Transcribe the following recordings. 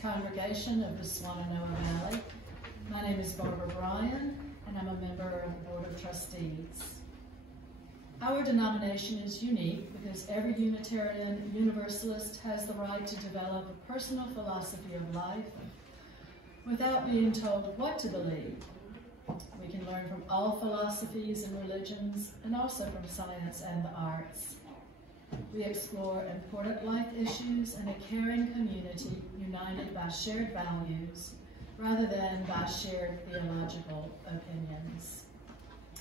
Congregation of the Swannanoa Valley. My name is Barbara Bryan, and I'm a member of the Board of Trustees. Our denomination is unique because every Unitarian Universalist has the right to develop a personal philosophy of life without being told what to believe. We can learn from all philosophies and religions, and also from science and the arts. We explore important life issues in a caring community united by shared values rather than by shared theological opinions.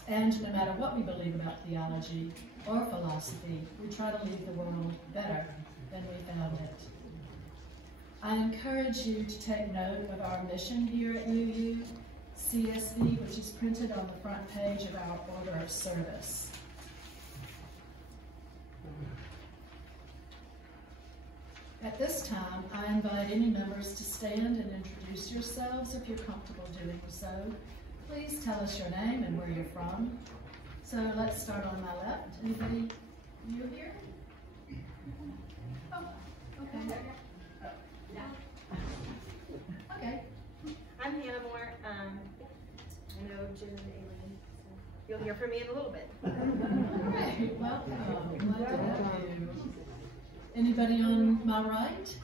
And no matter what we believe about theology or philosophy, we try to leave the world better than we found it. I encourage you to take note of our mission here at UUCSV, which is printed on the front page of our order of service. At this time, I invite any members to stand and introduce yourselves if you're comfortable doing so. Please tell us your name and where you're from. So let's start on my left. Anybody new here? Oh, okay. Okay. I'm Hannah Moore. I know Jim and Aline, so you'll hear from me in a little bit. All right, welcome. Glad to have you. Anybody on my right?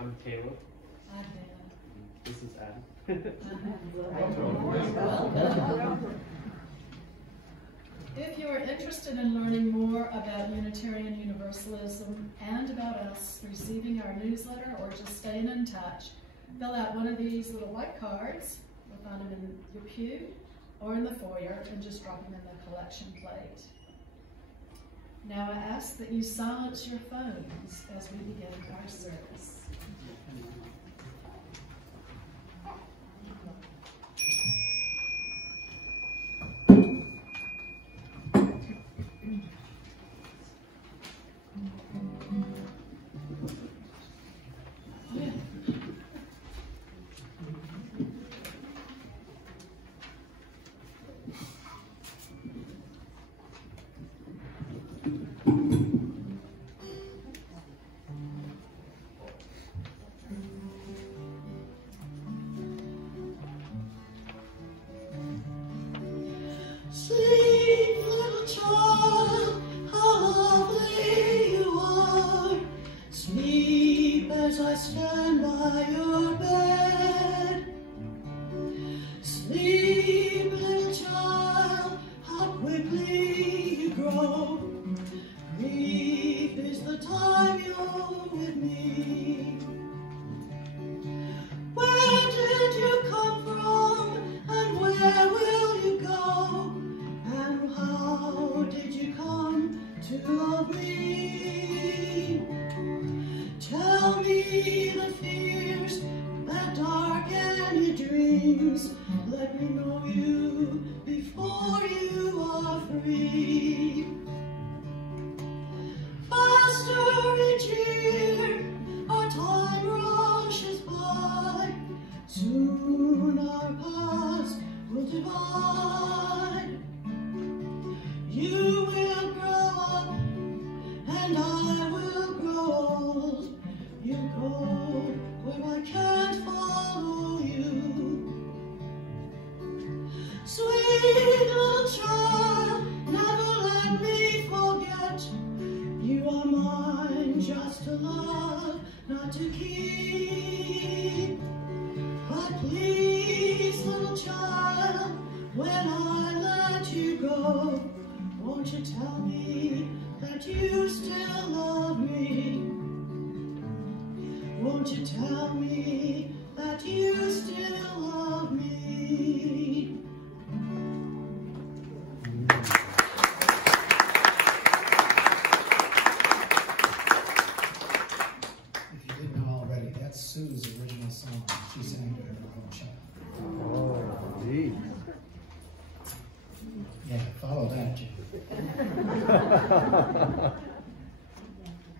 I'm Caleb. Hi, Hannah. This is Adam. Welcome. If you are interested in learning more about Unitarian Universalism and about us receiving our newsletter or just staying in touch, fill out one of these little white cards. You'll find them in your pew or in the foyer, and just drop them in the collection plate. Now I ask that you silence your phones as we begin our service.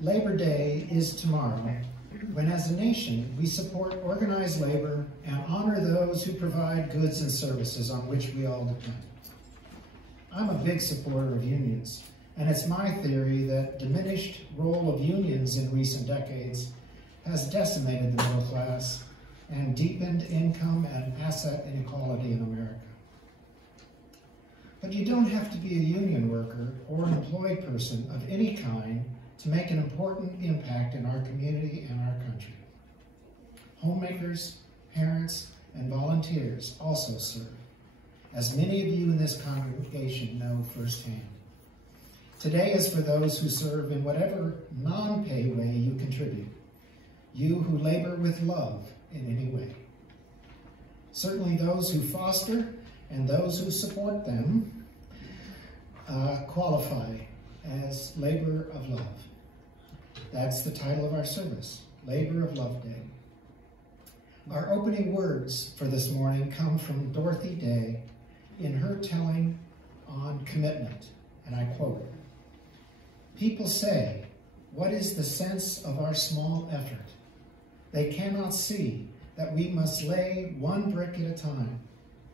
Labor Day is tomorrow, when as a nation we support organized labor and honor those who provide goods and services on which we all depend. I'm a big supporter of unions, and it's my theory that diminished role of unions in recent decades has decimated the middle class and deepened income and asset inequality in America. But you don't have to be a union worker or an employed person of any kind to make an important impact in our community and our country. Homemakers, parents, and volunteers also serve, as many of you in this congregation know firsthand. Today is for those who serve in whatever non-pay way you contribute, you who labor with love in any way. Certainly those who foster and those who support them qualify as labor of love. That's the title of our service, Labor of Love Day. Our opening words for this morning come from Dorothy Day in her telling on commitment, and I quote, "People say, what is the sense of our small effort? They cannot see that we must lay one brick at a time,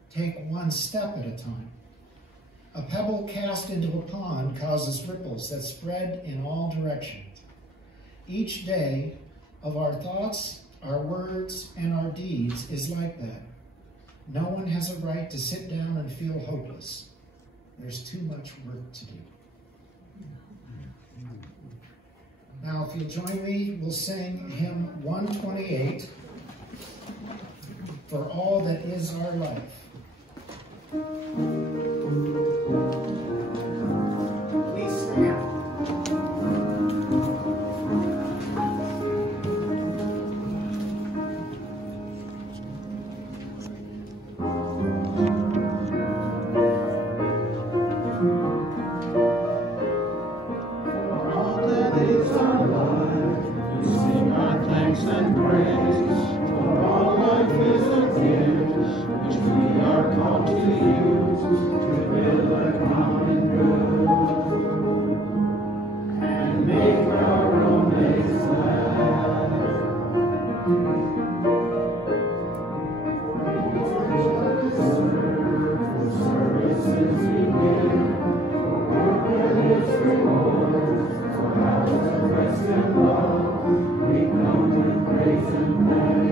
take one step at a time. A pebble cast into a pond causes ripples that spread in all directions. Each day of our thoughts, our words, and our deeds is like that. No one has a right to sit down and feel hopeless. There's too much work to do." Now, if you'll join me, we'll sing hymn 128, For All That Is Our Life. Please stand. And praise, for all life is a gift, which we are called to use, to build a common good, and make our own days glad. For services we give, for work and its reward, for hours of rest and love, we come with praise and thanks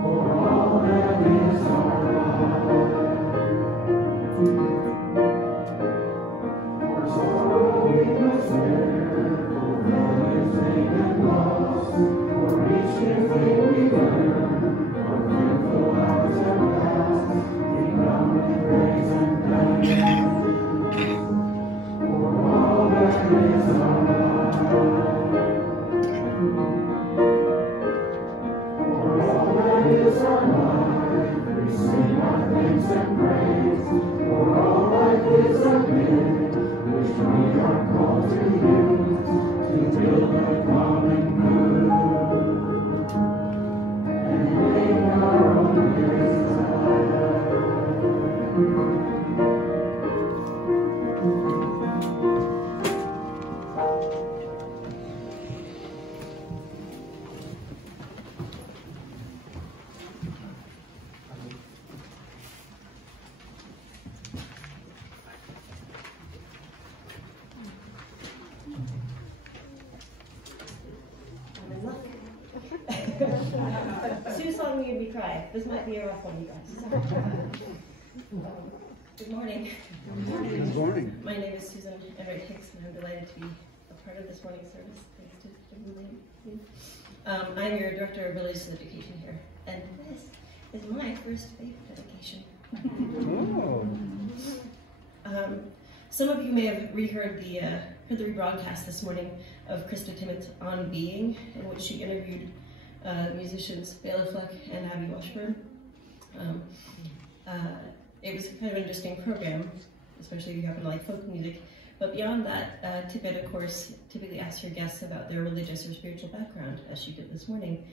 for all that is our life. For sorrow we must bear, for failures gain and loss, for each new thing we learn, for fearful hours have passed, we come with praise and thanks for all that is our life. Is our life, we sing our thanks and praise, for all life is a gift, which we are called to use, to build a common good, and make our own days Sue song made me cry. This might be a rough one, you guys. Good morning. Good morning. My name is Susan Enwright Hicks, and I'm delighted to be a part of this morning's service. Thanks to I'm your Director of Religious Education here, and this is my first faith dedication. Oh. Some of you may have heard the rebroadcast this morning of Krista Timmett's On Being, in which she interviewed musicians Bela Fleck and Abby Washburn. It was kind of an interesting program, especially if you happen to like folk music. But beyond that, Tippett, of course, typically asks her guests about their religious or spiritual background, as she did this morning.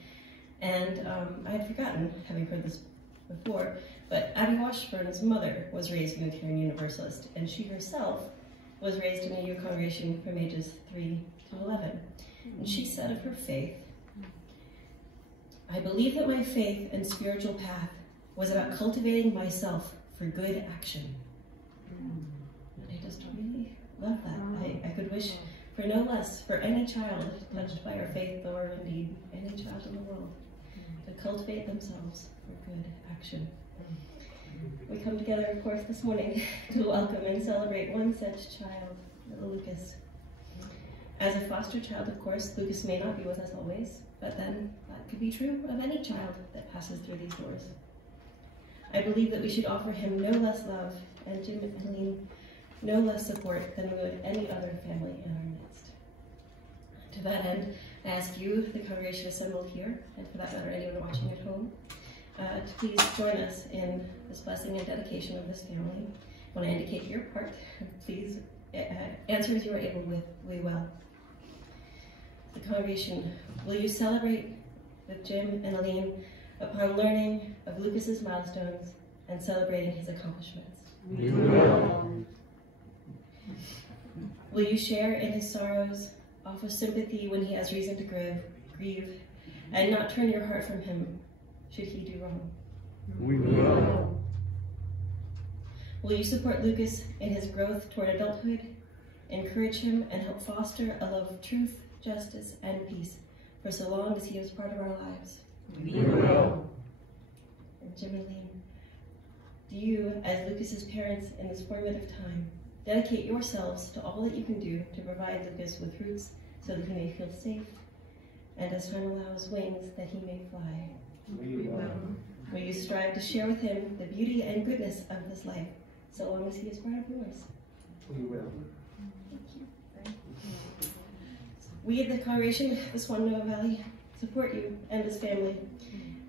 And I had forgotten, having heard this before, but Abby Washburn's mother was raised Unitarian Universalist, and she herself was raised in a youth congregation from ages 3 to 11. And she said of her faith, "I believe that my faith and spiritual path was about cultivating myself for good action." And I just really love that. I could wish for no less for any child touched by our faith, or indeed any child in the world, to cultivate themselves for good action. We come together, of course, this morning to welcome and celebrate one such child, little Lucas. As a foster child, of course, Lucas may not be with us always, but then that could be true of any child that passes through these doors. I believe that we should offer him no less love, and Jim and Aline no less support than we would any other family in our midst. To that end, I ask you, the congregation assembled here, and for that matter, anyone watching at home, to please join us in this blessing and dedication of this family. When I indicate your part, please answer as you are able with "we will." The congregation, will you celebrate with Jim and Aline upon learning of Lucas's milestones and celebrating his accomplishments? We will. Will you share in his sorrows, offer sympathy when he has reason to grieve, and not turn your heart from him should he do wrong? We will. Will you support Lucas in his growth toward adulthood, encourage him, and help foster a love of truth, justice, and peace for so long as he is part of our lives? We will. And Jim and Aline, do you, as Lucas's parents in this formative time, dedicate yourselves to all that you can do to provide Lucas with roots so that he may feel safe, and as time allows, wings that he may fly? We will. Will you strive to share with him the beauty and goodness of this life, so long as he is part of yours? We will. Thank you. We at the congregation of the Swananoa Valley support you and this family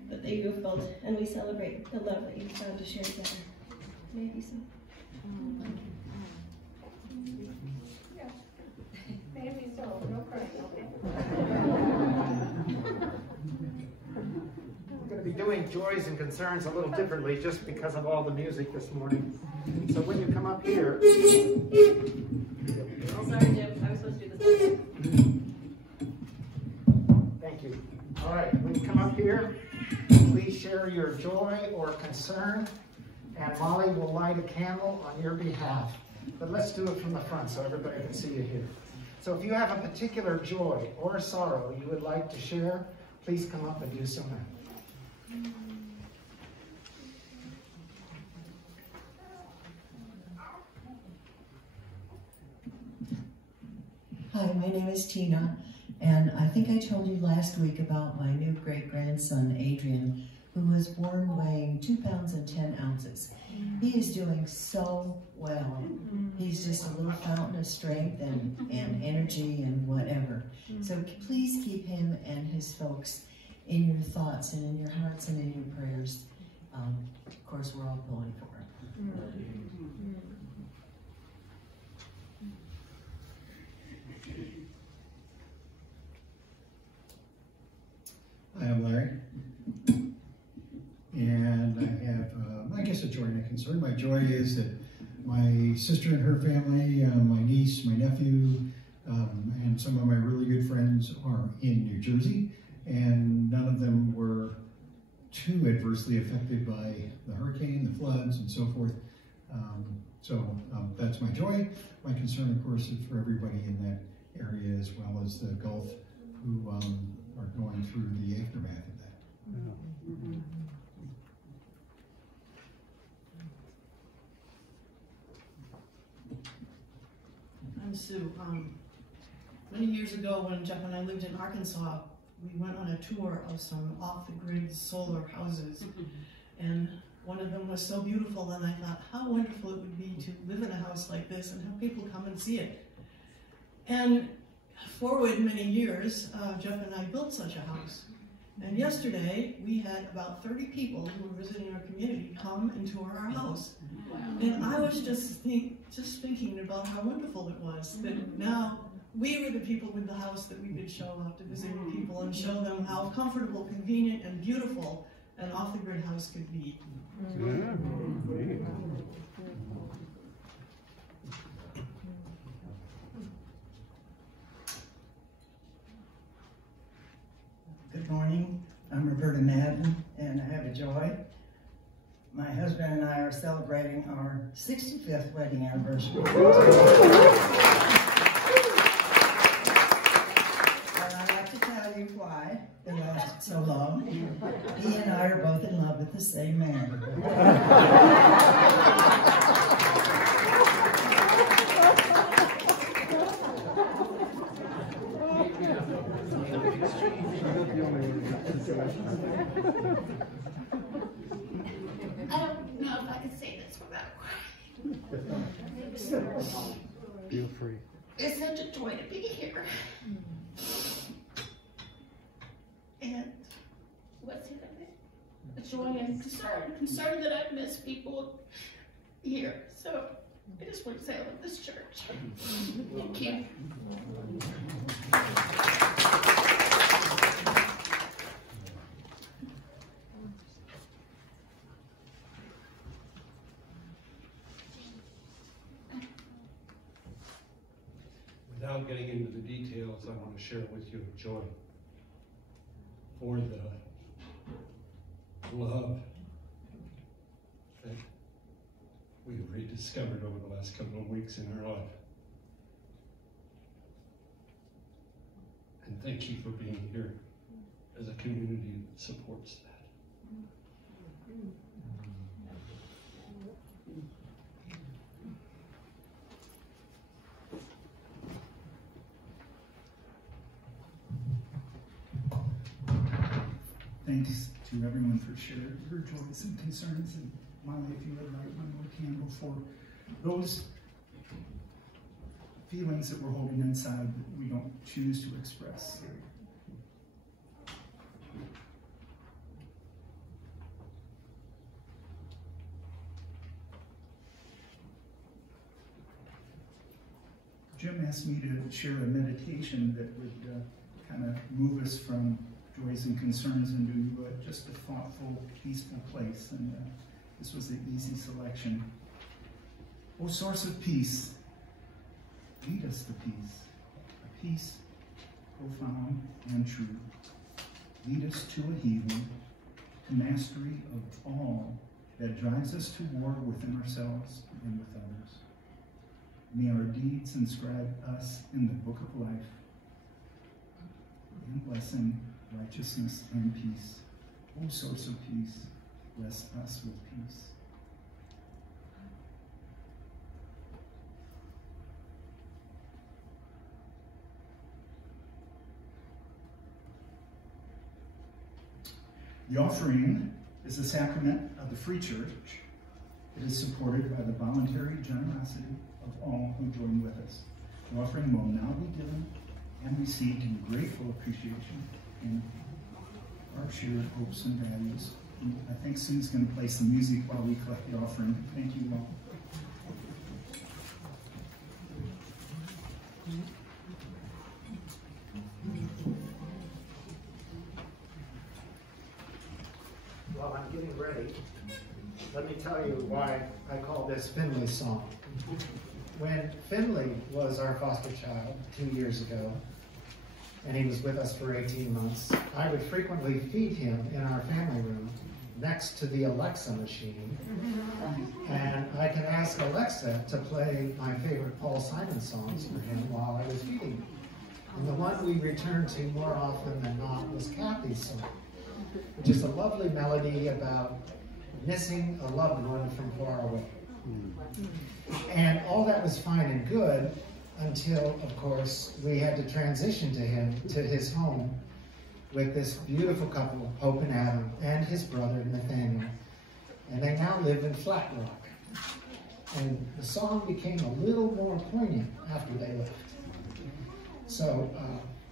that you have built, and we celebrate the love that you've found to share together. May it be so. Maybe so, no crying, okay? We're going to be doing joys and concerns a little differently just because of all the music this morning. So when you come up here... Oh, sorry, Jim. I was supposed to do this. Thank you. All right, when you come up here, please share your joy or concern, and Molly will light a candle on your behalf. But let's do it from the front so everybody can see you here. So if you have a particular joy or sorrow you would like to share, please come up and do so now. Hi, my name is Tina, and I think I told you last week about my new great-grandson, Adrian, who was born weighing 2 pounds and 10 ounces. He is doing so well. He's just a little fountain of strength and energy and whatever. So please keep him and his folks in your thoughts and in your hearts and in your prayers. Of course, we're all pulling for him. Hi, I'm Larry, and I have, I guess, a joy and a concern. My joy is that my sister and her family, my niece, my nephew, and some of my really good friends are in New Jersey, and none of them were too adversely affected by the hurricane, the floods, and so forth. So that's my joy. My concern, of course, is for everybody in that area as well as the Gulf who are going through the aftermath of that. I'm Sue. Many years ago when Jeff and I lived in Arkansas, we went on a tour of some off-the-grid solar houses. And one of them was so beautiful, and I thought how wonderful it would be to live in a house like this and have people come and see it. And forward many years, Jeff and I built such a house. And yesterday, we had about 30 people who were visiting our community come and tour our house. And I was just thinking about how wonderful it was that now we were the people with the house that we could show off to visiting people and show them how comfortable, convenient, and beautiful an off-the-grid house could be. Roberta Madden, and I have a joy. My husband and I are celebrating our 65th wedding anniversary. And I'd like to tell you why it lasted so long. He and I are both in love with the same man. I don't know if I can say this without crying. Feel free. It's such a joy to be here. And what's it? A joy and concern that I've missed people here. So I just want to say I love this church. Thank you. Without getting into the details, I want to share with you a joy for the love that we've rediscovered over the last couple of weeks in our life. And thank you for being here as a community that supports that. Thanks to everyone for sharing your joys and concerns. And Molly, if you would light one more candle for those feelings that we're holding inside that we don't choose to express. Jim asked me to share a meditation that would kind of move us from joys and concerns into just a thoughtful, peaceful place. And this was an easy selection. O source of peace, lead us to peace, a peace profound and true. Lead us to a healing, to mastery of all that drives us to war within ourselves and with others. May our deeds inscribe us in the book of life, in blessing, righteousness, and peace. O source of peace, bless us with peace. The offering is a sacrament of the free church. It is supported by the voluntary generosity of all who join with us. The offering will now be given and received in grateful appreciation in our shared hopes and values. And I think Sue's going to play some music while we collect the offering. Thank you all. While I'm getting ready, let me tell you why I call this Finley's song. When Finley was our foster child 2 years ago, and he was with us for 18 months, I would frequently feed him in our family room next to the Alexa machine. And I could ask Alexa to play my favorite Paul Simon songs for him while I was feeding him. And the one we returned to more often than not was Kathy's song, which is a lovely melody about missing a loved one from far away. And all that was fine and good until, of course, we had to transition to his home with this beautiful couple, Hope and Adam, and his brother, Nathaniel. And they now live in Flat Rock. And the song became a little more poignant after they left. So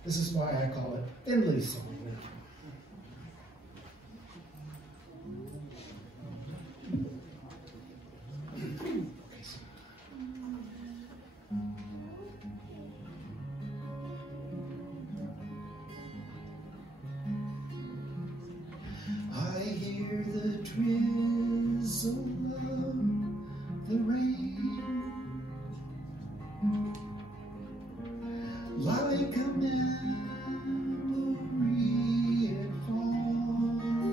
this is why I call it Finley's song. I hear the drizzle of the rain, like a memory it falls.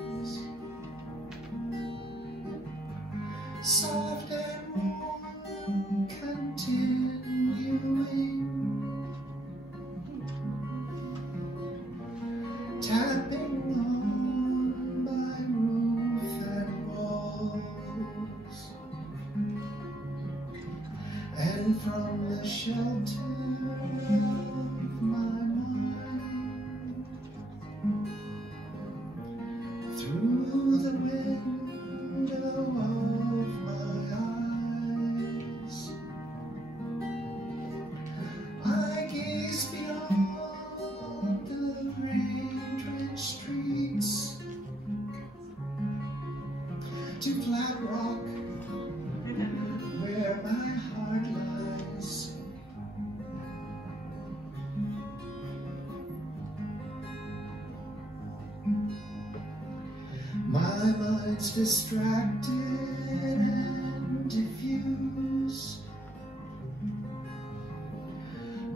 minds distracted and diffuse.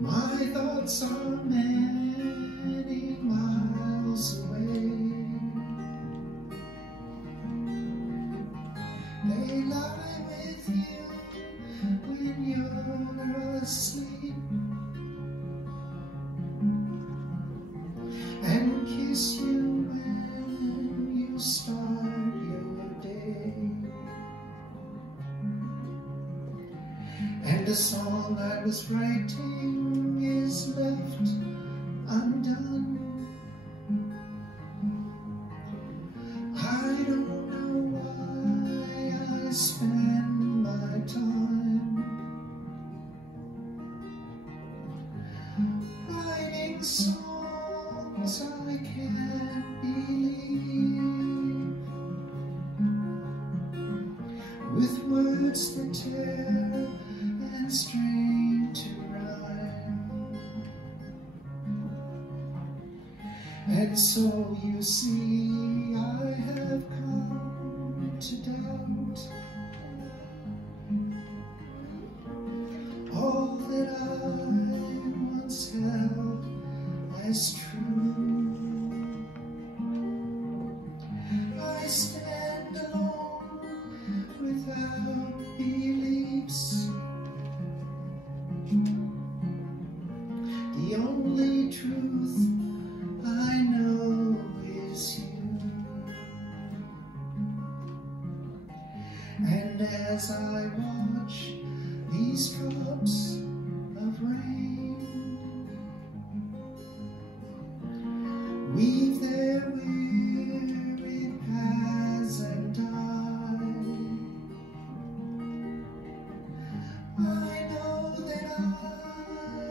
My thoughts are many miles away. They lie with you when you're asleep, and kiss you when you start your day. And a song I was writing is left undone. I don't know why I spend my time writing songs I can't believe, with words that tear and strain to rhyme. And so you see, I have come to doubt all that I once held as true. I stand alone without beliefs. The only truth I know is you. And as I watch these drops of rain weave their weary paths and die, I know that I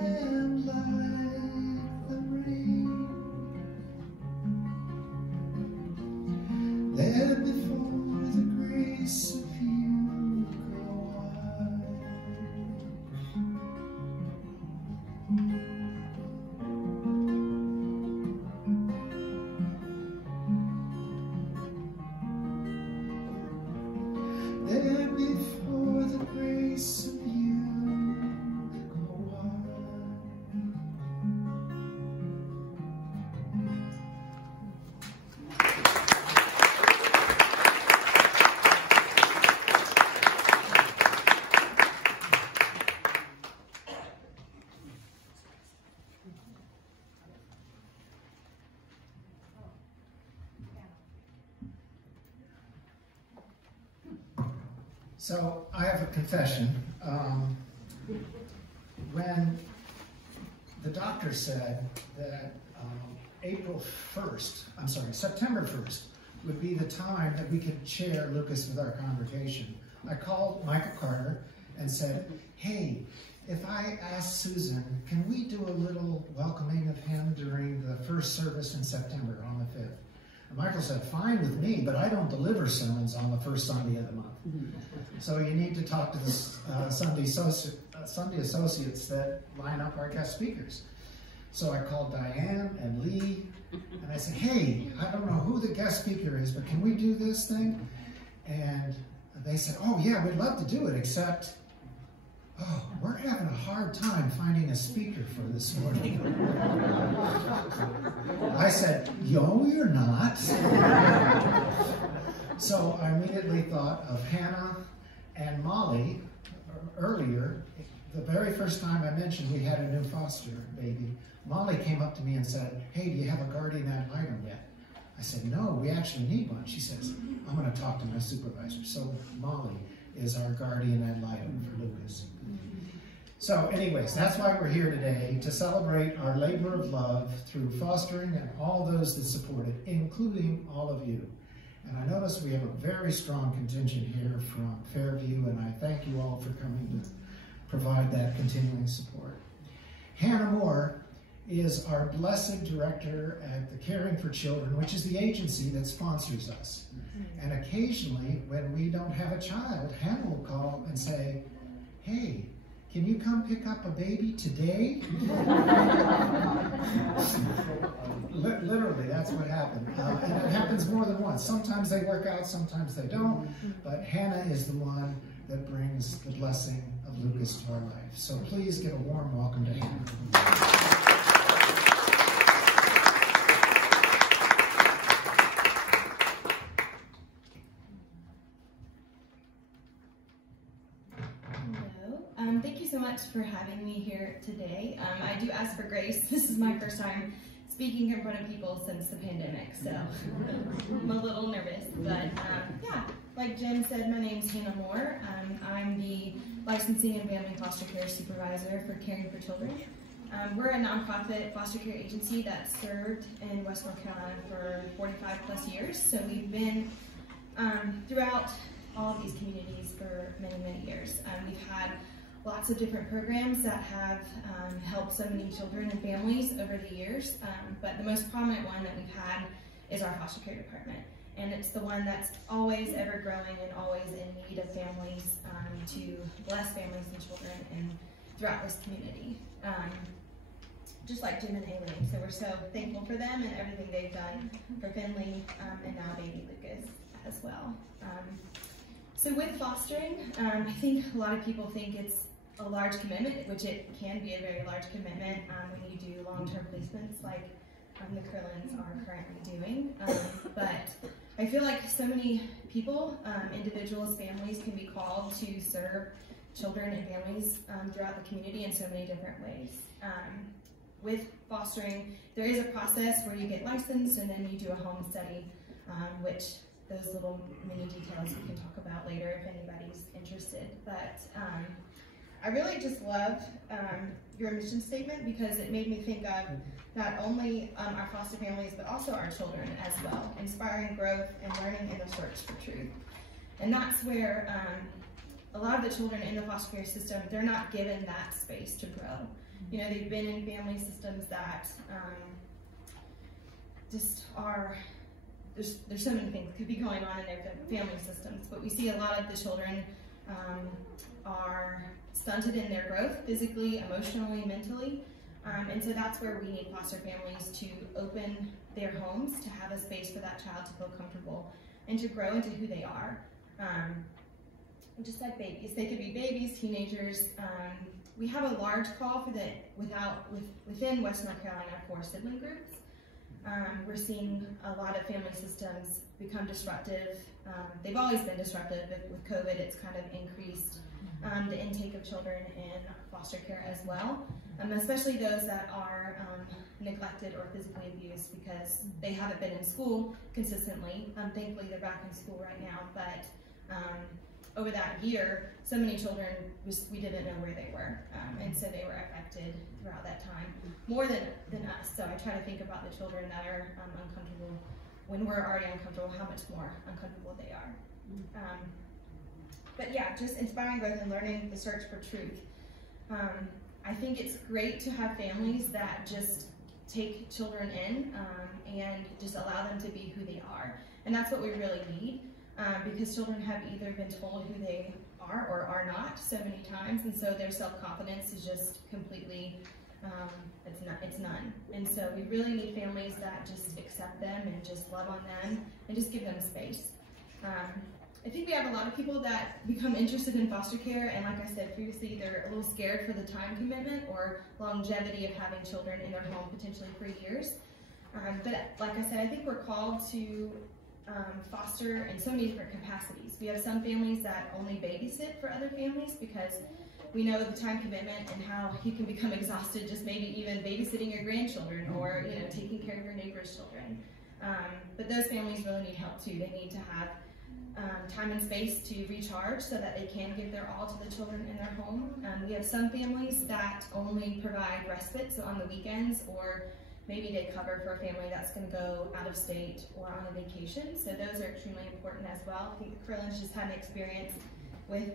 am like the rain, there before the grace of you go I. There before the grace of you go I. So I have a confession. When the doctor said that September 1st would be the time that we could share Lucas with our congregation, I called Michael Carter and said, hey, if I ask Susan, can we do a little welcoming of him during the first service in September on the 5th? And Michael said, fine with me, but I don't deliver sermons on the first Sunday of the month. So you need to talk to the Sunday associates that line up our guest speakers. So I called Diane and Lee, and I said, hey, I don't know who the guest speaker is, but can we do this thing? And they said, oh yeah, we'd love to do it, except, oh, we're having a hard time finding a speaker for this morning. I said, yo, you're not. So I immediately thought of Hannah and Molly earlier. The very first time I mentioned we had a new foster baby, Molly came up to me and said, hey, do you have a Guardian Ad Litem yet? I said, no, we actually need one. She says, I'm going to talk to my supervisor. So Molly is our Guardian Ad Litem for Lucas. So anyways, that's why we're here today, to celebrate our labor of love through fostering and all those that support it, including all of you. And I notice we have a very strong contingent here from Fairview, and I thank you all for coming to provide that continuing support. Hannah Moore is our blessed director at the Caring for Children, which is the agency that sponsors us. And occasionally, when we don't have a child, Hannah will call and say, hey, can you come pick up a baby today? Literally, that's what happened. And it happens more than once. Sometimes they work out, sometimes they don't. But Hannah is the one that brings the blessing of Lucas to our life. So please give a warm welcome to Hannah. Thank you so much for having me here today. I do ask for grace. This is my first time speaking in front of people since the pandemic, so I'm a little nervous. But yeah, like Jim said, my name is Hannah Moore. I'm the Licensing and Family Foster Care Supervisor for Caring for Children. We're a nonprofit foster care agency that served in West North Carolina for 45 plus years. So we've been throughout all of these communities for many, many years. We've had lots of different programs that have helped so many children and families over the years, but the most prominent one that we've had is our foster care department. And it's the one that's always ever growing and always in need of families to bless families and children and throughout this community. Just like Jim and Aline, so we're so thankful for them and everything they've done for Finley and now baby Lucas as well. So with fostering, I think a lot of people think it's a large commitment, which it can be a very large commitment when you do long-term placements like the Carillons are currently doing. But I feel like so many people, individuals, families can be called to serve children and families throughout the community in so many different ways. With fostering, there is a process where you get licensed and then you do a home study, which those little mini details we can talk about later if anybody's interested. But I really just love your mission statement because it made me think of not only our foster families, but also our children as well, inspiring growth and learning in the search for truth. And that's where a lot of the children in the foster care system, they're not given that space to grow. You know, they've been in family systems that just are, there's so many things could be going on in their family systems, but we see a lot of the children are stunted in their growth, physically, emotionally, mentally, and so that's where we need foster families to open their homes, to have a space for that child to feel comfortable and to grow into who they are. Just like babies, they could be babies, teenagers. We have a large call for the within West North Carolina for sibling groups. We're seeing a lot of family systems become disruptive. They've always been disruptive, but with COVID, it's kind of increased the intake of children in foster care as well, especially those that are neglected or physically abused because they haven't been in school consistently. Thankfully, they're back in school right now, but over that year, so many children, we didn't know where they were, and so they were affected throughout that time, more than us. So I try to think about the children that are uncomfortable. When we're already uncomfortable, how much more uncomfortable they are. But yeah, just inspiring growth and learning the search for truth. I think it's great to have families that just take children in and just allow them to be who they are. And that's what we really need. Because children have either been told who they are or are not so many times, and so their self-confidence is just completely, it's none. And so we really need families that just accept them and just love on them and just give them space. I think we have a lot of people that become interested in foster care, and like I said previously, they're a little scared for the time commitment or longevity of having children in their home potentially for years. But like I said, I think we're called to foster in so many different capacities. We have some families that only babysit for other families because we know the time commitment and how you can become exhausted just maybe even babysitting your grandchildren or taking care of your neighbor's children. But those families really need help too. They need to have time and space to recharge so that they can give their all to the children in their home. We have some families that only provide respite, so on the weekends, or maybe they cover for a family that's going to go out of state or on a vacation. So those are extremely important as well. I think the Carillons just had an experience with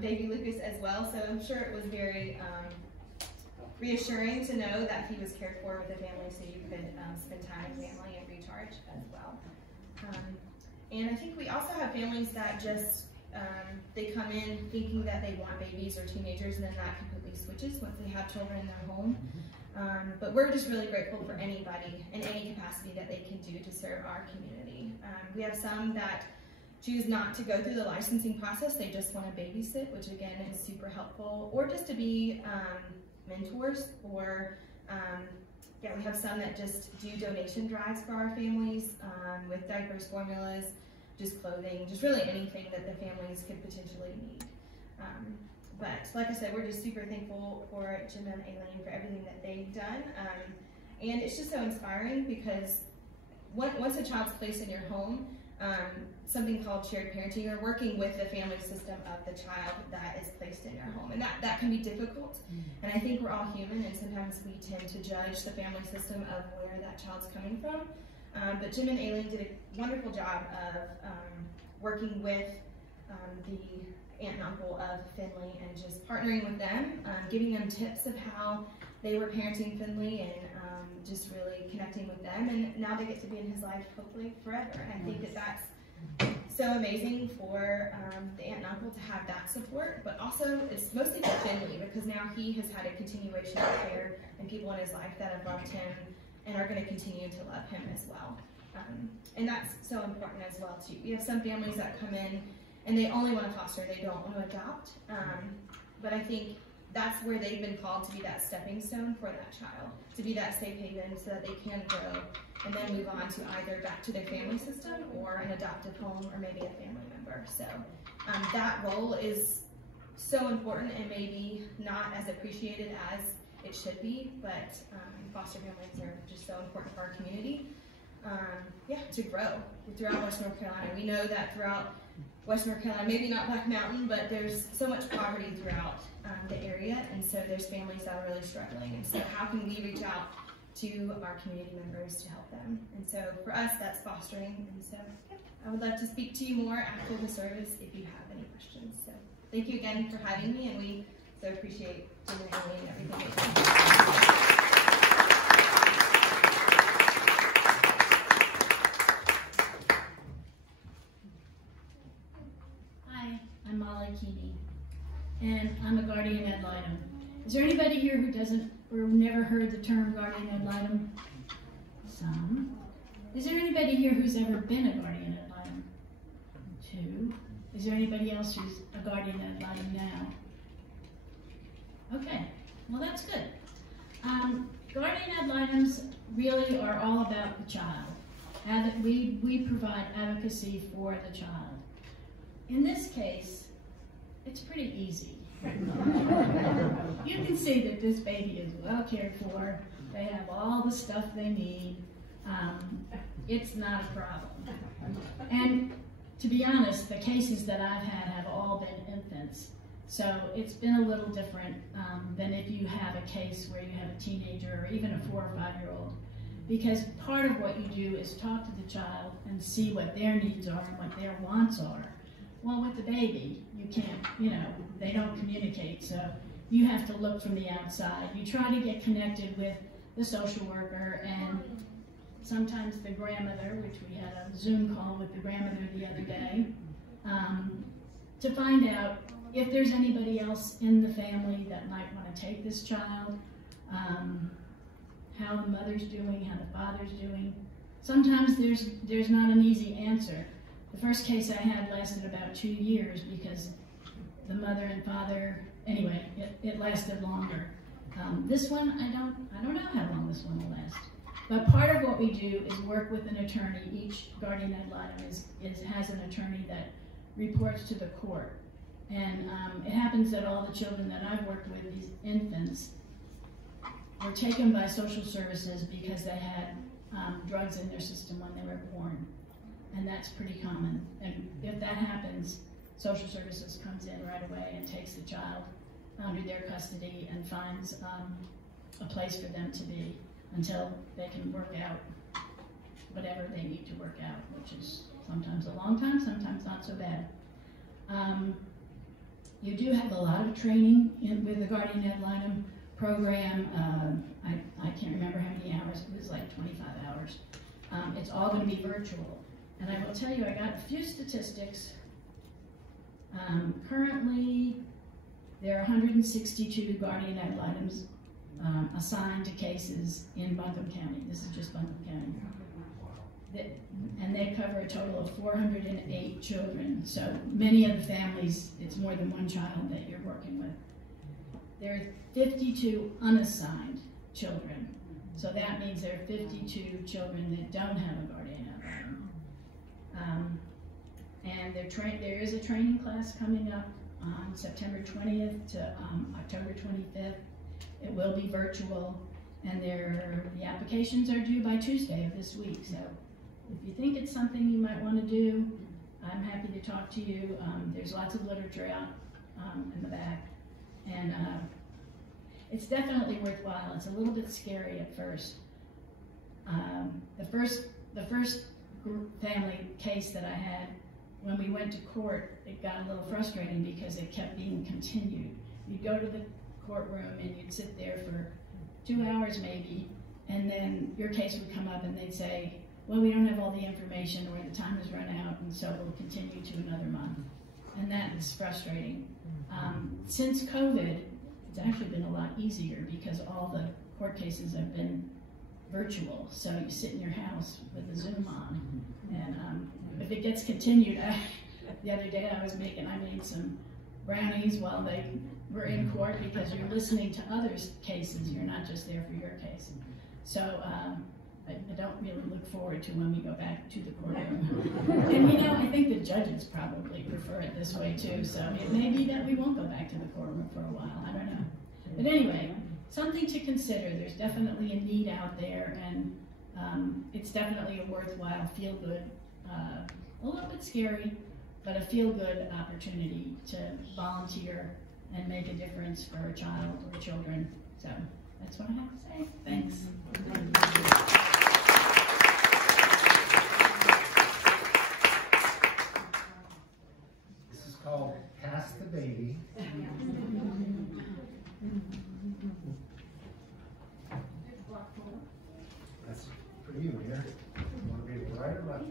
baby Lucas as well, so I'm sure it was very reassuring to know that he was cared for with the family so you could spend time with family and recharge as well. And I think we also have families that just, they come in thinking that they want babies or teenagers, and then that completely switches once they have children in their home. But we're just really grateful for anybody in any capacity that they can do to serve our community. We have some that choose not to go through the licensing process. They just want to babysit, which again is super helpful, or just to be mentors, or we have some that just do donation drives for our families with diapers, formulas, just clothing, just really anything that the families could potentially need. But like I said, we're just super thankful for Jim and Aline for everything that they've done. And it's just so inspiring because once a child's placed in your home, something called shared parenting, you're working with the family system of the child that is placed in your home. And that can be difficult. And I think we're all human, and sometimes we tend to judge the family system of where that child's coming from. But Jim and Aline did a wonderful job of working with the aunt and uncle of Finley and just partnering with them, giving them tips of how they were parenting Finley, and just really connecting with them. And now they get to be in his life, hopefully forever. And I think that that's so amazing for the aunt and uncle to have that support, but also it's mostly for Finley because now he has had a continuation of care and people in his life that have loved him and are going to continue to love him as well. And that's so important as well too. We have some families that come in and they only want to foster, they don't want to adopt. But I think that's where they've been called to be that stepping stone for that child, to be that safe haven so that they can grow and then move on to either back to their family system or an adoptive home or maybe a family member. So that role is so important and maybe not as appreciated as it should be, but foster families are just so important for our community. To grow throughout West North Carolina. We know that throughout West North Carolina, maybe not Black Mountain, but there's so much poverty throughout the area, and so there's families that are really struggling. And so how can we reach out to our community members to help them? And so for us, that's fostering. And so I would love to speak to you more after the service if you have any questions. So thank you again for having me, and we so appreciate Jim and Aline and everything they do. I'm Molly Keeney, and I'm a Guardian Ad Litem. Is there anybody here who doesn't or never heard the term Guardian Ad Litem? Some. Is there anybody here who's ever been a Guardian Ad Litem? Two. Is there anybody else who's a Guardian Ad Litem now? Okay, well that's good. Guardian Ad Litems really are all about the child. We provide advocacy for the child. In this case, it's pretty easy. You can see that this baby is well cared for. They have all the stuff they need. It's not a problem. And to be honest, the cases that I've had have all been infants. So it's been a little different than if you have a case where you have a teenager or even a 4 or 5-year-old. Because part of what you do is talk to the child and see what their needs are and what their wants are. Well, with the baby, you can't, they don't communicate, so you have to look from the outside. You try to get connected with the social worker and sometimes the grandmother, which we had a Zoom call with the grandmother the other day, to find out if there's anybody else in the family that might want to take this child, how the mother's doing, how the father's doing. Sometimes there's not an easy answer. The first case I had lasted about 2 years because the mother and father, anyway, it lasted longer. This one, I don't know how long this one will last. But part of what we do is work with an attorney. Each Guardian Ad Litem has an attorney that reports to the court. And it happens that all the children that I've worked with, these infants, were taken by social services because they had drugs in their system when they were born. And that's pretty common. And if that happens, social services comes in right away and takes the child under their custody and finds a place for them to be until they can work out whatever they need to work out, which is sometimes a long time, sometimes not so bad. You do have a lot of training with the Guardian Ad Litem program. I can't remember how many hours, it was like 25 hours. It's all going to be virtual. And I will tell you, I got a few statistics. Currently, there are 162 Guardian Ad Litems assigned to cases in Buncombe County. This is just Buncombe County. And they cover a total of 408 children. So many of the families, it's more than one child that you're working with. There are 52 unassigned children. So that means there are 52 children that don't have a guardian ad litem. And there is a training class coming up on September 20th to October 25th. It will be virtual, and the applications are due by Tuesday of this week. So if you think it's something you might want to do, I'm happy to talk to you. There's lots of literature out in the back, and it's definitely worthwhile. It's a little bit scary at first. The first family case that I had, when we went to court, it got a little frustrating because it kept being continued. You'd go to the courtroom and you'd sit there for 2 hours maybe, and then your case would come up and they'd say, well, we don't have all the information, or the time has run out, and so we'll continue to another month. And that is frustrating. Since COVID, it's actually been a lot easier because all the court cases have been virtual. So you sit in your house with the Zoom on. And if it gets continued, the other day I made some brownies while they were in court, because you're listening to others' cases. You're not just there for your case. So I don't really look forward to when we go back to the courtroom. And I think the judges probably prefer it this way too, so it may be that we won't go back to the courtroom for a while, I don't know. But anyway, something to consider. There's definitely a need out there, and it's definitely a worthwhile, feel-good, a little bit scary, but a feel-good opportunity to volunteer and make a difference for a child or children. So that's what I have to say. Thanks. This is called Pass the Baby. That's for you here. You want to read it right or left?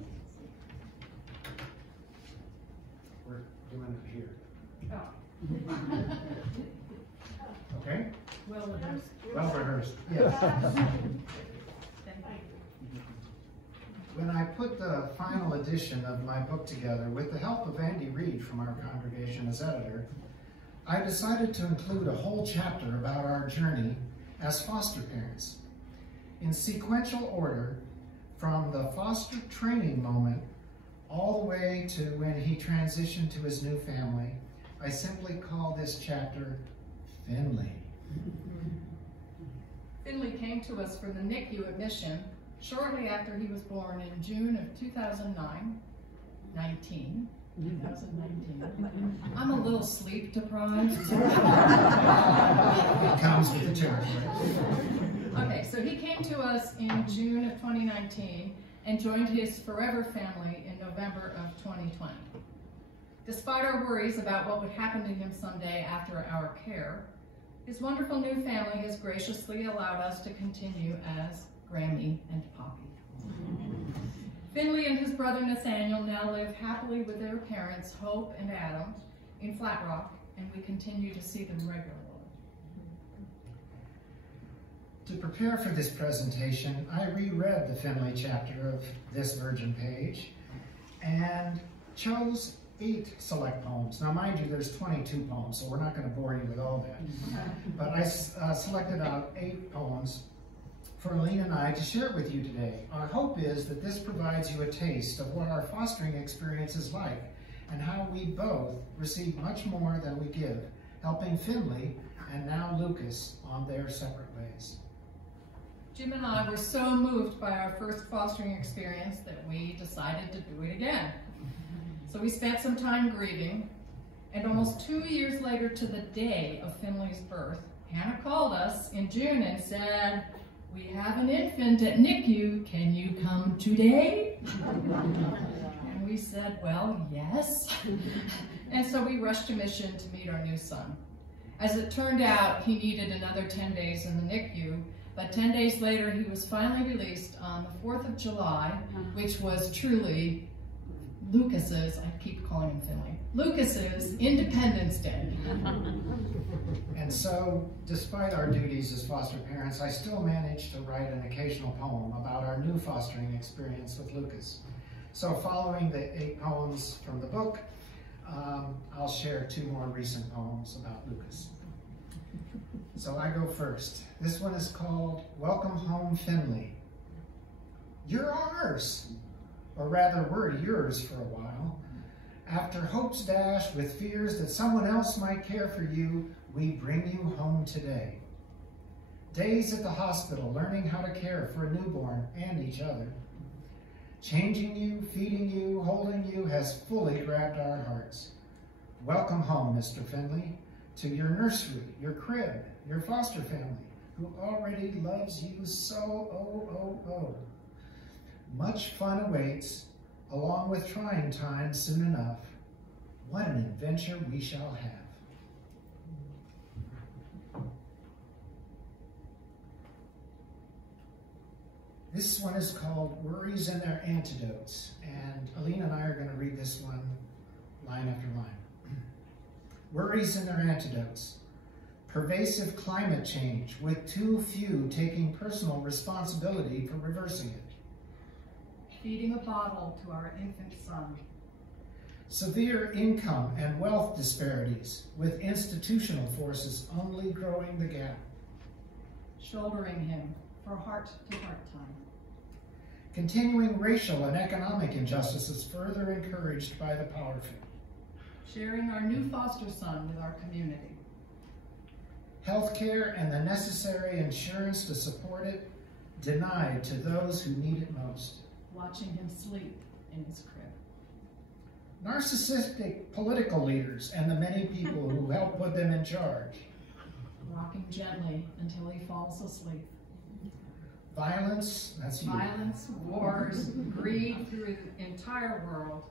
We're doing it here. Okay? Well rehearsed. Well rehearsed, yes. When I put the final edition of my book together, with the help of Andy Reid from our congregation as editor, I decided to include a whole chapter about our journey as foster parents, in sequential order, from the foster training moment all the way to when he transitioned to his new family. I simply call this chapter Finley. Finley came to us for the NICU admission shortly after he was born in June of 2019. I'm a little sleep deprived. It comes with the territory. Okay, so he came to us in June of 2019 and joined his forever family in November of 2020. Despite our worries about what would happen to him someday after our care, his wonderful new family has graciously allowed us to continue as Grammy and Poppy. Finley and his brother Nathaniel now live happily with their parents, Hope and Adam, in Flat Rock, and we continue to see them regularly. To prepare for this presentation, I reread the Finley chapter of This Virgin Page and chose 8 select poems. Now, mind you, there's 22 poems, so we're not going to bore you with all that. But I selected out 8 poems for Aline and I to share with you today. Our hope is that this provides you a taste of what our fostering experience is like and how we both receive much more than we give, helping Finley and now Lucas on their separate ways. Jim and I were so moved by our first fostering experience that we decided to do it again. So we spent some time grieving, and almost 2 years later to the day of Finley's birth, Hannah called us in June and said, "We have an infant at NICU, can you come today?" And we said, well, yes. And so we rushed to Mission to meet our new son. As it turned out, he needed another 10 days in the NICU, but 10 days later he was finally released on the 4th of July, which was truly Lucas's, I keep calling him Finley, Lucas's Independence Day. And so, despite our duties as foster parents, I still manage to write an occasional poem about our new fostering experience with Lucas. So following the 8 poems from the book, I'll share 2 more recent poems about Lucas. So I go first. This one is called Welcome Home, Finley. You're ours, or rather we're yours for a while. After hopes dashed with fears that someone else might care for you, we bring you home today. Days at the hospital, learning how to care for a newborn and each other. Changing you, feeding you, holding you has fully grabbed our hearts. Welcome home, Mr. Finley, to your nursery, your crib, your foster family, who already loves you so. Much fun awaits, along with trying times soon enough. What an adventure we shall have. This one is called Worries and Their Antidotes, and Aline and I are going to read this one line after line. Worries and Their Antidotes. Pervasive climate change, with too few taking personal responsibility for reversing it. Feeding a bottle to our infant son. Severe income and wealth disparities, with institutional forces only growing the gap. Shouldering him for heart-to-heart time. Continuing racial and economic injustices further encouraged by the powerful. Sharing our new foster son with our community. Healthcare and the necessary insurance to support it denied to those who need it most. Watching him sleep in his crib. Narcissistic political leaders and the many people who help put them in charge. Rocking gently until he falls asleep. Violence, that's you. Violence, wars, greed through the entire world.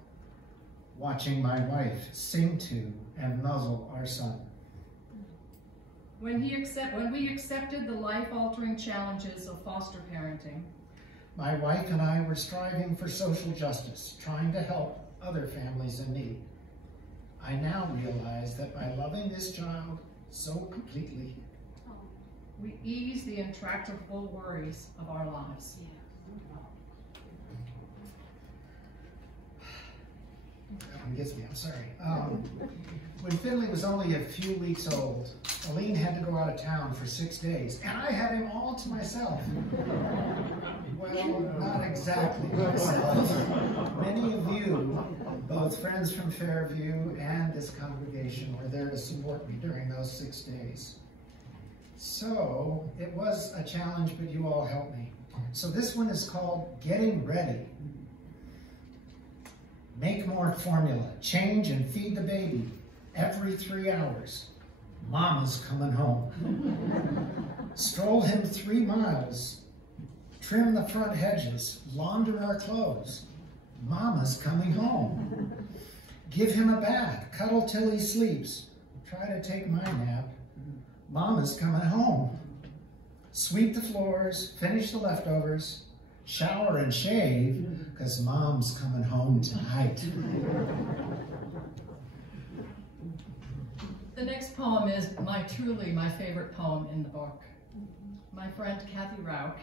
Watching my wife sing to and nuzzle our son. When we accepted the life-altering challenges of foster parenting, my wife and I were striving for social justice, trying to help other families in need. I now realize that by loving this child so completely, we ease the intractable worries of our lives. That one gets me, I'm sorry. When Finley was only a few weeks old, Aline had to go out of town for 6 days, and I had him all to myself. Well, not exactly myself. Many of you, both friends from Fairview and this congregation, were there to support me during those 6 days. So it was a challenge, but you all helped me. So this one is called Getting Ready. Make more formula, change and feed the baby every 3 hours. Mama's coming home. Stroll him 3 miles, trim the front hedges, launder our clothes. Mama's coming home. Give him a bath, cuddle till he sleeps. Try to take my nap. Mama's coming home. Sweep the floors, finish the leftovers, shower and shave, because Mom's coming home tonight. The next poem is truly my favorite poem in the book. My friend Kathy Rauch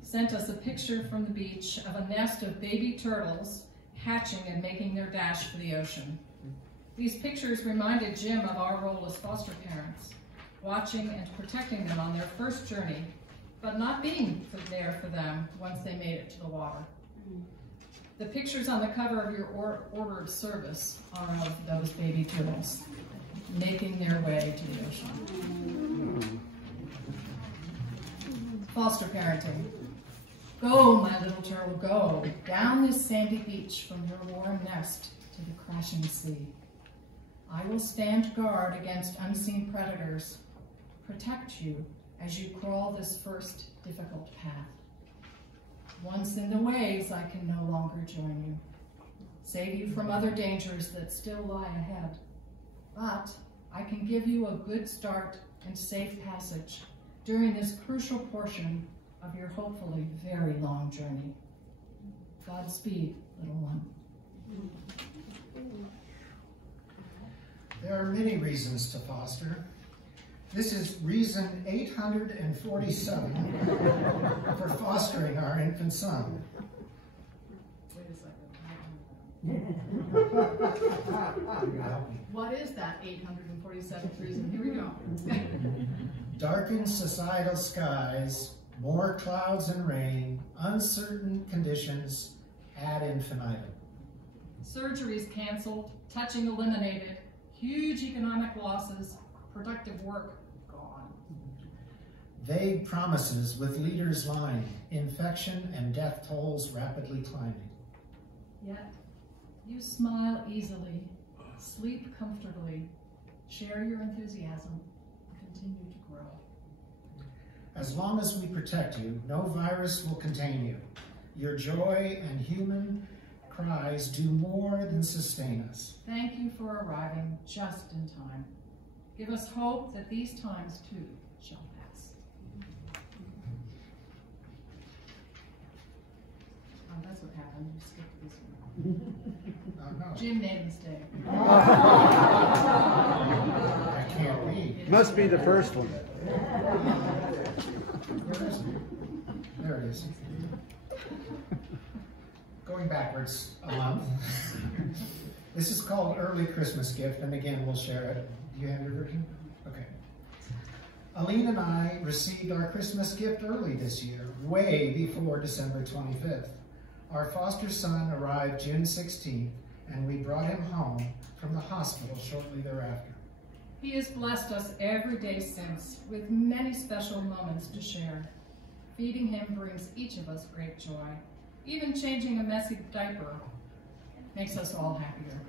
sent us a picture from the beach of a nest of baby turtles hatching and making their dash for the ocean. These pictures reminded Jim of our role as foster parents, watching and protecting them on their first journey, but not being there for them once they made it to the water. The pictures on the cover of your order of service are of those baby turtles making their way to the ocean. Foster parenting. Go, my little turtle, go, down this sandy beach from your warm nest to the crashing sea. I will stand guard against unseen predators, protect you as you crawl this first difficult path. Once in the waves, I can no longer join you, save you from other dangers that still lie ahead. But I can give you a good start and safe passage during this crucial portion of your hopefully very long journey. Godspeed, little one. There are many reasons to foster. This is reason 847 for fostering our infant son. What is that 847th reason? Here we go. Darkened societal skies, more clouds and rain, uncertain conditions ad infinitum. Surgeries canceled, touching eliminated, huge economic losses, productive work gone. Vague promises with leaders lying, infection and death tolls rapidly climbing. Yet, you smile easily, sleep comfortably, share your enthusiasm, continue to grow. As long as we protect you, no virus will contain you. Your joy and human cries do more than sustain us. Thank you for arriving just in time. Give us hope that these times too shall pass. Oh, that's what happened. You skipped this one. Oh, no. Jim made a mistake. I can't read. Must be the first one. Where is it? There it is. Going backwards a month. This is called Early Christmas Gift, and again, we'll share it. Do you have your version? Okay. Aline and I received our Christmas gift early this year, way before December 25th. Our foster son arrived June 16th, and we brought him home from the hospital shortly thereafter. He has blessed us every day since, with many special moments to share. Feeding him brings each of us great joy. Even changing a messy diaper makes us all happier.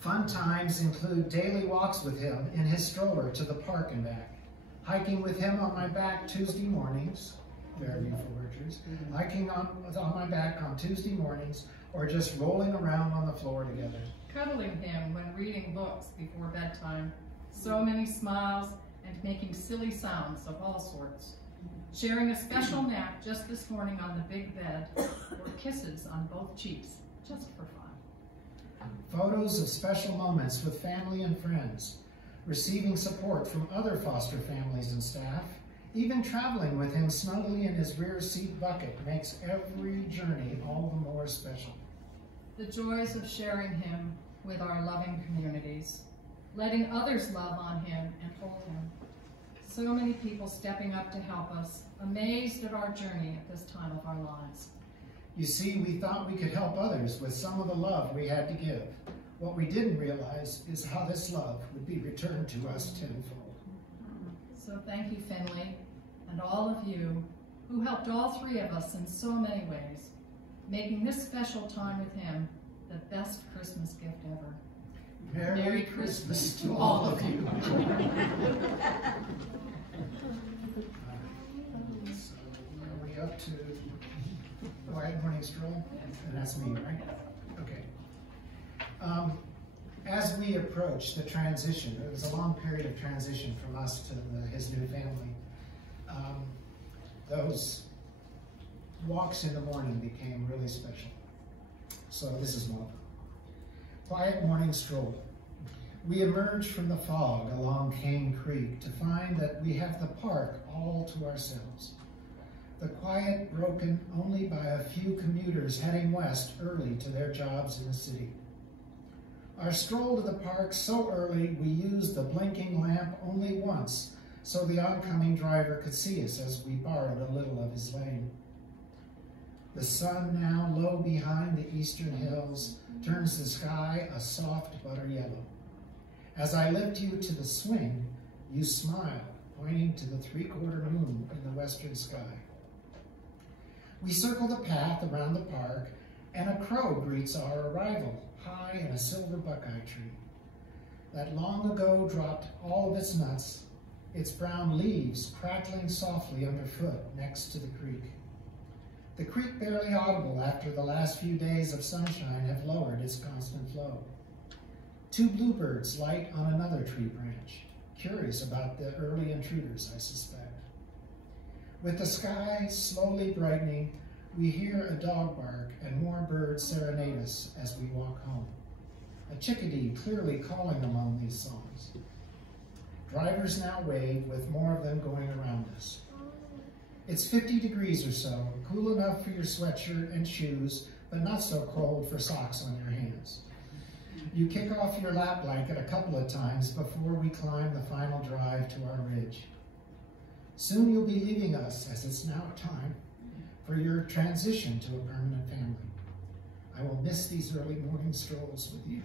Fun times include daily walks with him in his stroller to the park and back, hiking with him on my back Tuesday mornings, very beautiful Richards, hiking on my back on Tuesday mornings, or just rolling around on the floor together. Cuddling him when reading books before bedtime. So many smiles and making silly sounds of all sorts. Sharing a special nap just this morning on the big bed, or kisses on both cheeks, just for fun. Photos of special moments with family and friends, receiving support from other foster families and staff, even traveling with him snugly in his rear seat bucket makes every journey all the more special. The joys of sharing him with our loving communities, letting others love on him and hold him. So many people stepping up to help us, amazed at our journey at this time of our lives. You see, we thought we could help others with some of the love we had to give. What we didn't realize is how this love would be returned to us tenfold. So thank you, Finley, and all of you who helped all three of us in so many ways, making this special time with him the best Christmas gift ever. Merry Christmas to all of you. So are we up to Quiet Morning Stroll? And that's me, right? Okay. As we approach the transition, it was a long period of transition from us to his new family. Those walks in the morning became really special. So this is one. Quiet morning stroll. We emerge from the fog along Cane Creek to find that we have the park all to ourselves. The quiet broken only by a few commuters heading west early to their jobs in the city. Our stroll to the park so early we used the blinking lamp only once so the oncoming driver could see us as we borrowed a little of his lane. The sun, now low behind the eastern hills, turns the sky a soft butter yellow. As I lift you to the swing, you smile, pointing to the three-quarter moon in the western sky. We circle the path around the park, and a crow greets our arrival, high in a silver buckeye tree that long ago dropped all of its nuts, its brown leaves crackling softly underfoot next to the creek. The creek, barely audible after the last few days of sunshine, have lowered its constant flow. Two bluebirds light on another tree branch, curious about the early intruders, I suspect. With the sky slowly brightening, We hear a dog bark and more birds serenade us as we walk home. A chickadee clearly calling among these songs. Drivers now wave with more of them going around us. It's 50 degrees or so, cool enough for your sweatshirt and shoes, but not so cold for socks on your hands. You kick off your lap blanket a couple of times before we climb the final drive to our ridge. Soon you'll be leaving us, as it's now time for your transition to a permanent family. I will miss these early morning strolls with you,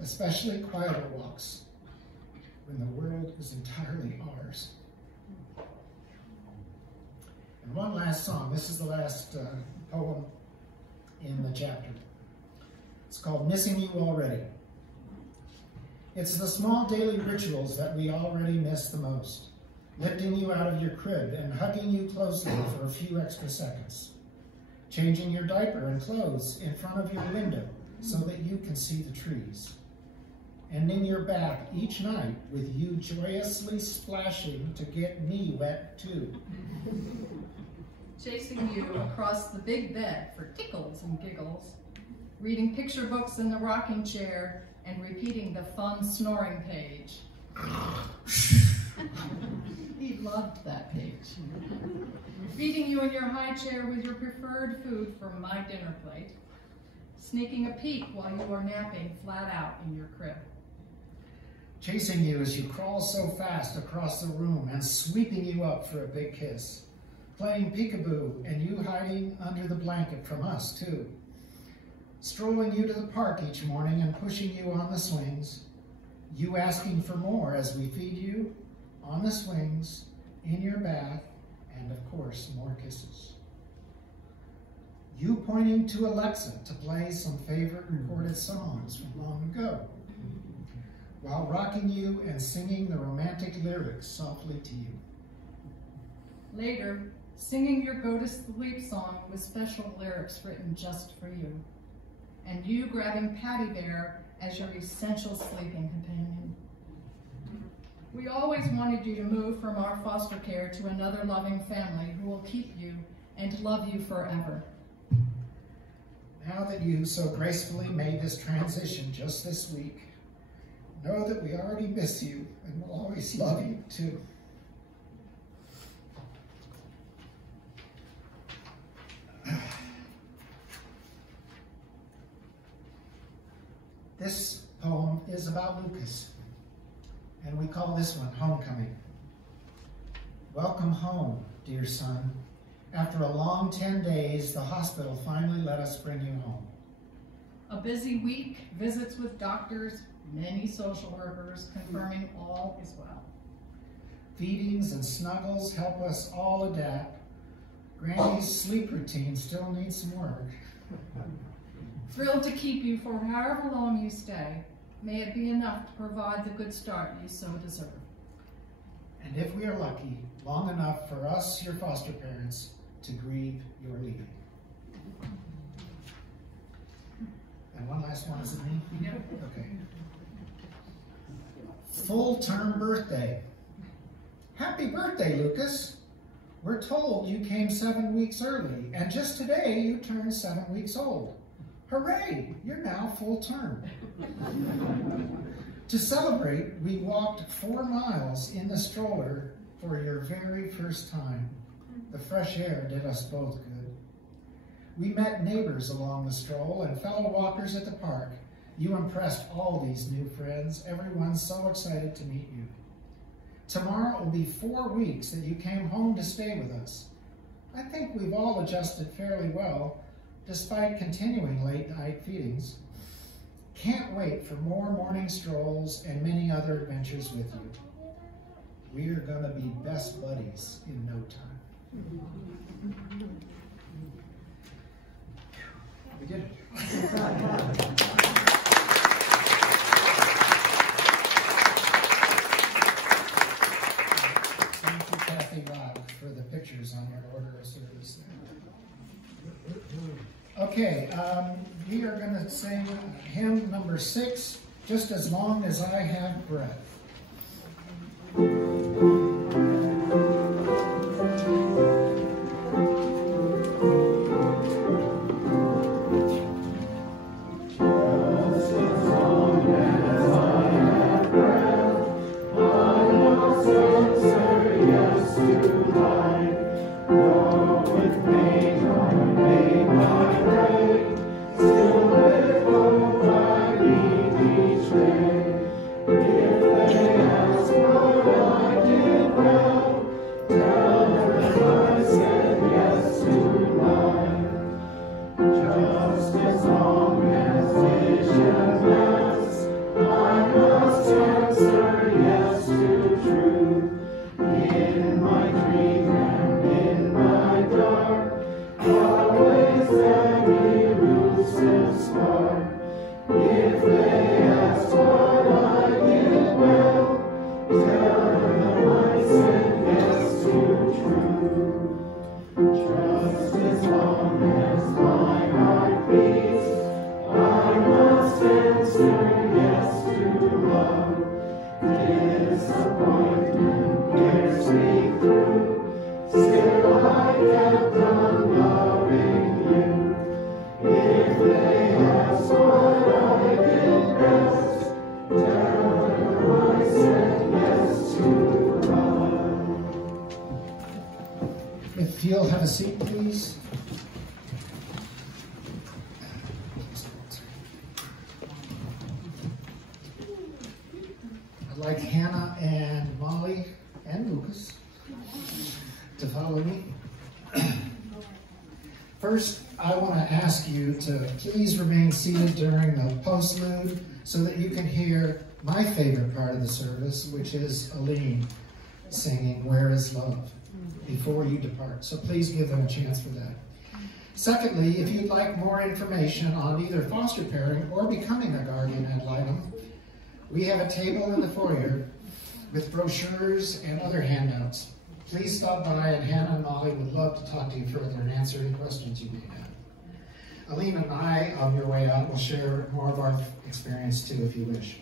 especially quieter walks when the world is entirely ours. And one last song. This is the last poem in the chapter. It's called Missing You Already. It's the small daily rituals that we already miss the most. Lifting you out of your crib and hugging you closely for a few extra seconds. Changing your diaper and clothes in front of your window so that you can see the trees. Ending your bath each night with you joyously splashing to get me wet too. Chasing you across the big bed for tickles and giggles. Reading picture books in the rocking chair and repeating the fun snoring page. He loved that page. Feeding you in your high chair with your preferred food from my dinner plate. Sneaking a peek while you are napping flat out in your crib. Chasing you as you crawl so fast across the room and sweeping you up for a big kiss. Playing peekaboo and you hiding under the blanket from us too. Strolling you to the park each morning and pushing you on the swings. You asking for more as we feed you on the swings, in your bath, and of course, more kisses. You pointing to Alexa to play some favorite recorded songs from long ago, while rocking you and singing the romantic lyrics softly to you. Later, singing your go-to-sleep song with special lyrics written just for you, and you grabbing Patty Bear as your essential sleeping companion. We always wanted you to move from our foster care to another loving family who will keep you and love you forever. Now that you so gracefully made this transition just this week, know that we already miss you and will always love you too. This poem is about Lucas, and we call this one Homecoming. Welcome home, dear son. After a long 10 days, the hospital finally let us bring you home. A busy week, visits with doctors, many social workers confirming all is well. Feedings and snuggles help us all adapt. Granny's sleep routine still needs some work. Thrilled to keep you for however long you stay. May it be enough to provide the good start you so deserve. And if we are lucky, long enough for us, your foster parents, to grieve your leaving. And one last one, is it me? Yep. Okay. Full-term birthday. Happy birthday, Lucas. We're told you came 7 weeks early, and just today you turned 7 weeks old. Hooray, you're now full term. To celebrate, we walked 4 miles in the stroller for your very first time. The fresh air did us both good. We met neighbors along the stroll and fellow walkers at the park. You impressed all these new friends. Everyone's so excited to meet you. Tomorrow will be 4 weeks that you came home to stay with us. I think we've all adjusted fairly well, despite continuing late night feedings. Can't wait for more morning strolls and many other adventures with you. We're gonna be best buddies in no time. We did it. Thank you, Kathy Rock, for the pictures on your order of service there. Okay, we are going to sing hymn number 6, Just As Long As I Have Breath. If you'll have a seat, please. I'd like Hannah and Molly and Lucas to follow me. First, I want to ask you to please remain seated during the postlude so that you can hear my favorite part of the service, which is Aline singing "Where is Love?" before you depart. So please give them a chance for that. Secondly, if you'd like more information on either foster parent or becoming a Guardian Ad Litem, we have a table in the foyer with brochures and other handouts. Please stop by, and Hannah and Molly would love to talk to you further and answer any questions you may have. Aline and I, on your way out, will share more of our experience too, if you wish.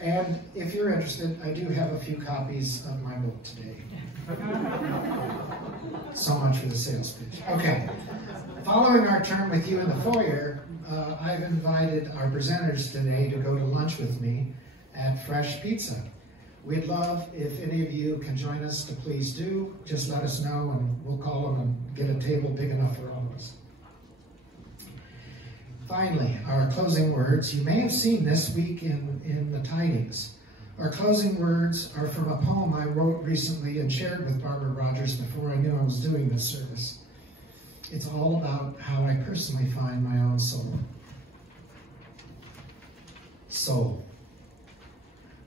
And if you're interested, I do have a few copies of my book today. So much for the sales pitch. Okay, following our term with you in the foyer, I've invited our presenters today to go to lunch with me at Fresh Pizza. We'd love if any of you can join us to please do. Just let us know and we'll call them and get a table big enough for all of us. Finally, our closing words. You may have seen this week in the tidings. Our closing words are from a poem I wrote recently and shared with Barbara Rogers before I knew I was doing this service. It's all about how I personally find my own soul. Soul.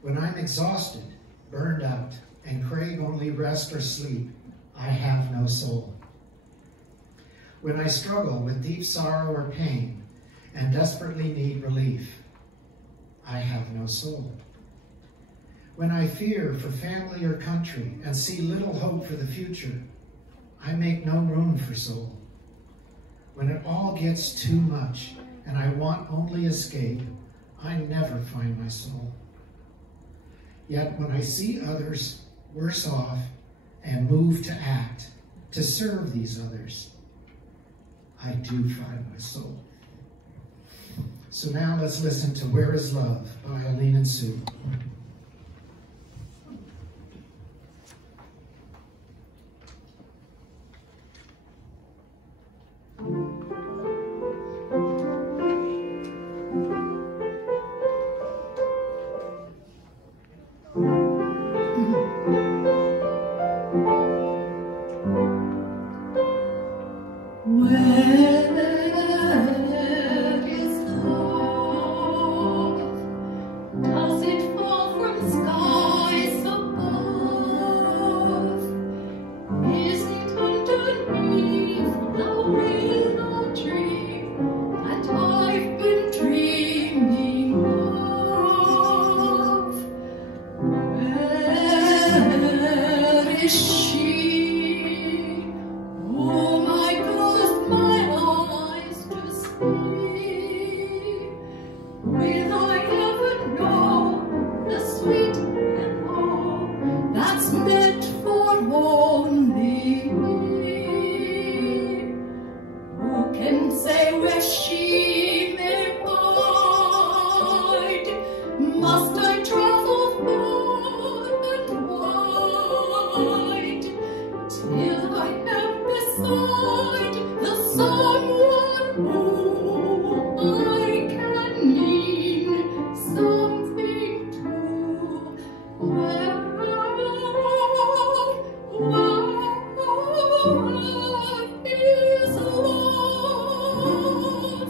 When I'm exhausted, burned out, and crave only rest or sleep, I have no soul. When I struggle with deep sorrow or pain and desperately need relief, I have no soul. When I fear for family or country and see little hope for the future, I make no room for soul. When it all gets too much and I want only escape, I never find my soul. Yet when I see others worse off and move to act, to serve these others, I do find my soul. So now let's listen to Where is Love by Aline and Sue. Oh my God, my beside the someone who I can mean something to. Well, is love.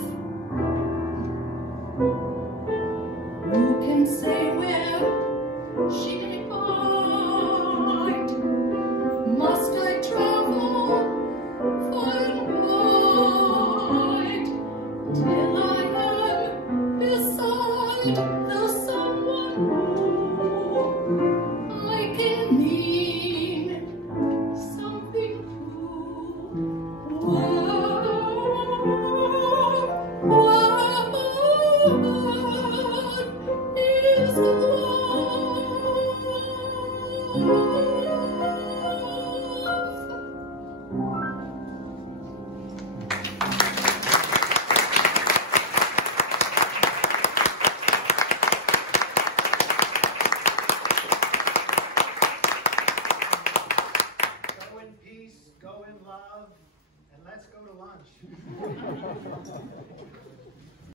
Who can say where she may find? Must I travel far and wide till I am beside the someone who I can mean something to? What is Go in peace, go in love, and let's go to lunch.